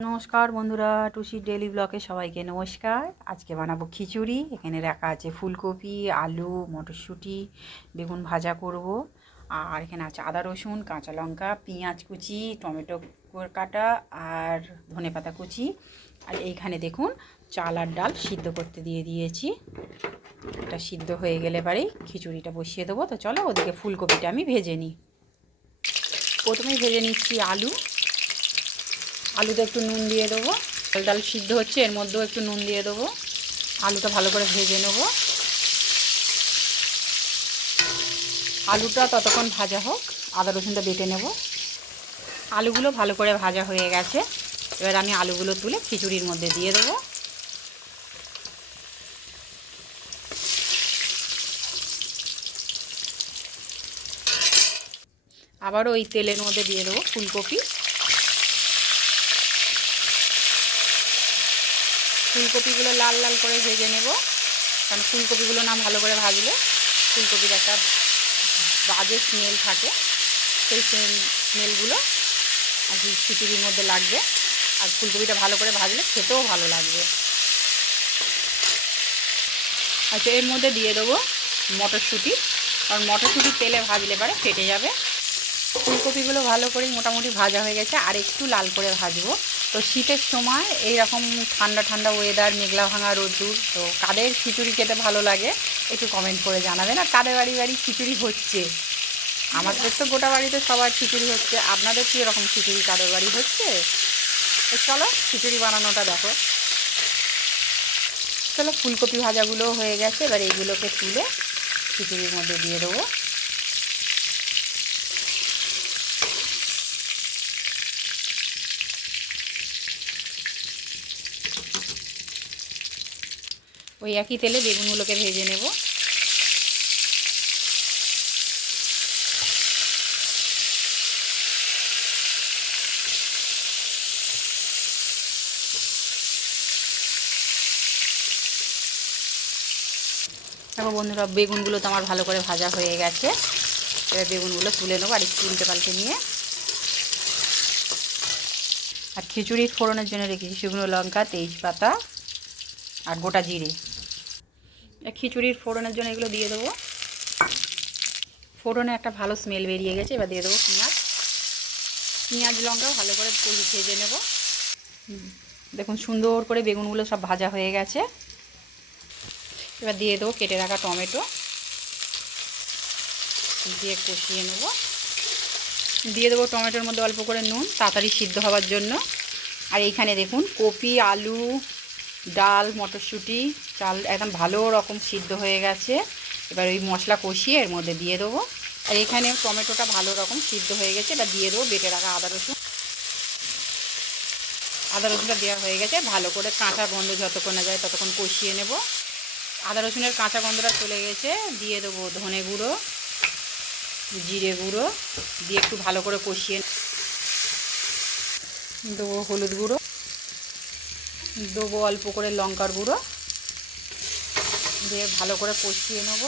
নমস্কার বন্ধুরা, টুসি ডেলি ব্লগে সবাইকে নমস্কার। আজকে বানাবো খিচুড়ি। এখানে রাখা আছে ফুলকপি, আলু, মটরশুঁটি, বেগুন ভাজা করব। আর এখানে আছে আদা রসুন, কাঁচা লঙ্কা, পেঁয়াজ কুচি, টমেটো কাটা আর ধনেপাতা কুচি। আর এইখানে দেখুন চাল আর ডাল সিদ্ধ করতে দিয়ে দিয়েছি। এটা সিদ্ধ হয়ে গেলে পরেই খিচুড়িটা বসিয়ে দেবো। তো চলো ওদিকে ফুলকপিটা আমি ভেজে নিই। প্রথমেই ভেজে নিচ্ছি আলুতে একটু নুন দিয়ে দেবো। ডাল সিদ্ধ হচ্ছে, এর মধ্যেও একটু নুন দিয়ে দেবো। আলুটা ভালো করে ভেজে নেব। আলুটা ততক্ষণ ভাজা হোক, আদা রসুনটা বেটে নেব। আলুগুলো ভালো করে ভাজা হয়ে গেছে। এবার আমি আলুগুলো তুলে খিচুড়ির মধ্যে দিয়ে দেবো। আবারও ওই তেলের মধ্যে দিয়ে দেবো ফুলকপিগুলো লাল লাল করে ভেজে নেব। কারণ ফুলকপিগুলো না ভালো করে ভাজলে ফুলকপির একটা বাজে স্মেল থাকে, সেই স্মেলগুলো আর কি খিচুড়ির মধ্যে লাগবে। আর ফুলকপিটা ভালো করে ভাজলে খেতেও ভালো লাগবে। আচ্ছা, এর মধ্যে দিয়ে দেবো মটরশুঁটি। কারণ মটরশুঁটি তেলে ভাজলে পরে ফেটে যাবে। ফুলকপিগুলো ভালো করে মোটামুটি ভাজা হয়ে গেছে, আর একটু লাল করে ভাজবো। তো শীতের সময় এইরকম ঠান্ডা ঠান্ডা ওয়েদার, মেঘলা ভাঙা রোদ্দুর, তো কাদের খিচুড়ি খেতে ভালো লাগে একটু কমেন্ট করে জানাবেন। আর কাদের বাড়ি বাড়ি খিচুড়ি হচ্ছে? আমাদের তো গোটা বাড়িতে সবার খিচুড়ি হচ্ছে। আপনাদের কি এরকম খিচুড়ি কাদের বাড়ি হচ্ছে? তো চলো খিচুড়ি বানানোটা দেখো। চলো, ফুলকপি ভাজাগুলো হয়ে গেছে। এবার এইগুলোকে তুলে খিচুড়ির মধ্যে দিয়ে দেবো। ওই একই তেলে বেগুনগুলোকে ভেজে নেব। দেখো বন্ধুরা, বেগুনগুলো তো আমার ভালো করে ভাজা হয়ে গেছে। এবার বেগুনগুলো তুলে নেবো আর একটু উল্টে পাল্টে নিয়ে। আর খিচুড়ির ফোড়নের জন্য রেখেছি শুকনো লঙ্কা, তেজপাতা আর গোটা জিরে। খিচুড়ির ফোড়নের জন্য এগুলো দিয়ে দেবো। ফোড়নে একটা ভালো স্মেল বেরিয়ে গেছে। এবার দিয়ে দেবো পেঁয়াজ লঙ্কাও ভালো করে ভেজে নেব। দেখুন সুন্দর করে বেগুনগুলো সব ভাজা হয়ে গেছে। এবার দিয়ে দেবো কেটে রাখা টমেটো, দিয়ে কষিয়ে নেব। দিয়ে দেবো টমেটোর মধ্যে অল্প করে নুন, তাড়াতাড়ি সিদ্ধ হওয়ার জন্য। আর এইখানে দেখুন কপি, আলু, ডাল, মটরশুঁটি, চাল একদম ভালো রকম সিদ্ধ হয়ে গেছে। এবার ওই মশলা কষিয়ে এর মধ্যে দিয়ে দেবো। আর এখানে টমেটোটা ভালো রকম সিদ্ধ হয়ে গেছে। এবার দিয়ে দেবো বেটে রাখা আদা রসুনটা দেওয়া হয়ে গেছে। ভালো করে কাঁচা গন্ধ যতক্ষণ না যায় ততক্ষণ কষিয়ে নেব। আদা রসুনের কাঁচা গন্ধটা চলে গেছে। দিয়ে দেবো ধনে গুঁড়ো, জিরে গুঁড়ো, দিয়ে একটু ভালো করে কষিয়ে দেবো। হলুদ গুঁড়ো দেবো, অল্প করে লঙ্কার গুঁড়ো দিয়ে ভালো করে কষিয়ে নেব।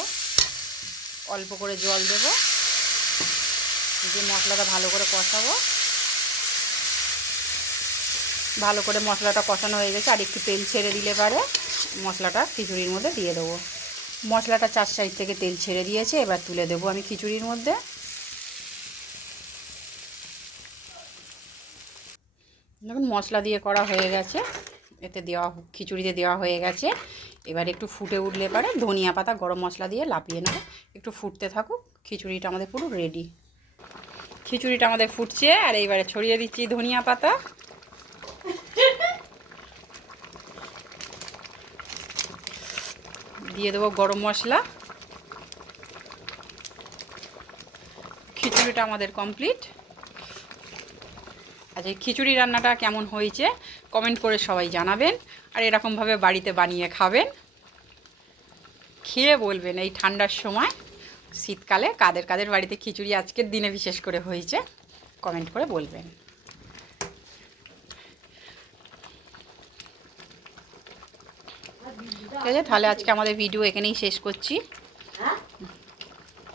অল্প করে জল দেব, দিয়ে মশলাটা ভালো করে কষাবো। ভালো করে মশলাটা কষানো হয়ে গেছে। আর একটু তেল ছেড়ে দিলে পারে মশলাটা খিচুড়ির মধ্যে দিয়ে দেবো। মশলাটা 4 সাইড থেকে তেল ছেড়ে দিয়েছে। এবার তুলে দেবো আমি খিচুড়ির মধ্যে। দেখুন মশলা দিয়ে করা হয়ে গেছে, এতে দেওয়া খিচুড়িতে দেওয়া হয়ে গেছে। এবার একটু ফুটে উঠলে পারে ধনিয়া পাতা, গরম মশলা দিয়ে লাপিয়ে নেব। একটু ফুটতে থাকুক, খিচুড়িটা আমাদের পুরো রেডি। খিচুড়িটা আমাদের ফুটছে, আর এইবারে ছড়িয়ে দিচ্ছি ধনিয়া পাতা। দিয়ে দেবো গরম মশলা। খিচুড়িটা আমাদের কমপ্লিট। আচ্ছা, খিচুড়ি রান্নাটা কেমন হয়েছে কমেন্ট করে সবাই জানাবেন। আর এরকমভাবে বাড়িতে বানিয়ে খাবেন, খেয়ে বলবেন এই ঠান্ডার সময় শীতকালে কাদের কাদের বাড়িতে খিচুড়ি আজকের দিনে বিশেষ করে হয়েছে কমেন্ট করে বলবেন। ঠিক আছে, তাহলে আজকে আমাদের ভিডিও এখানেই শেষ করছি।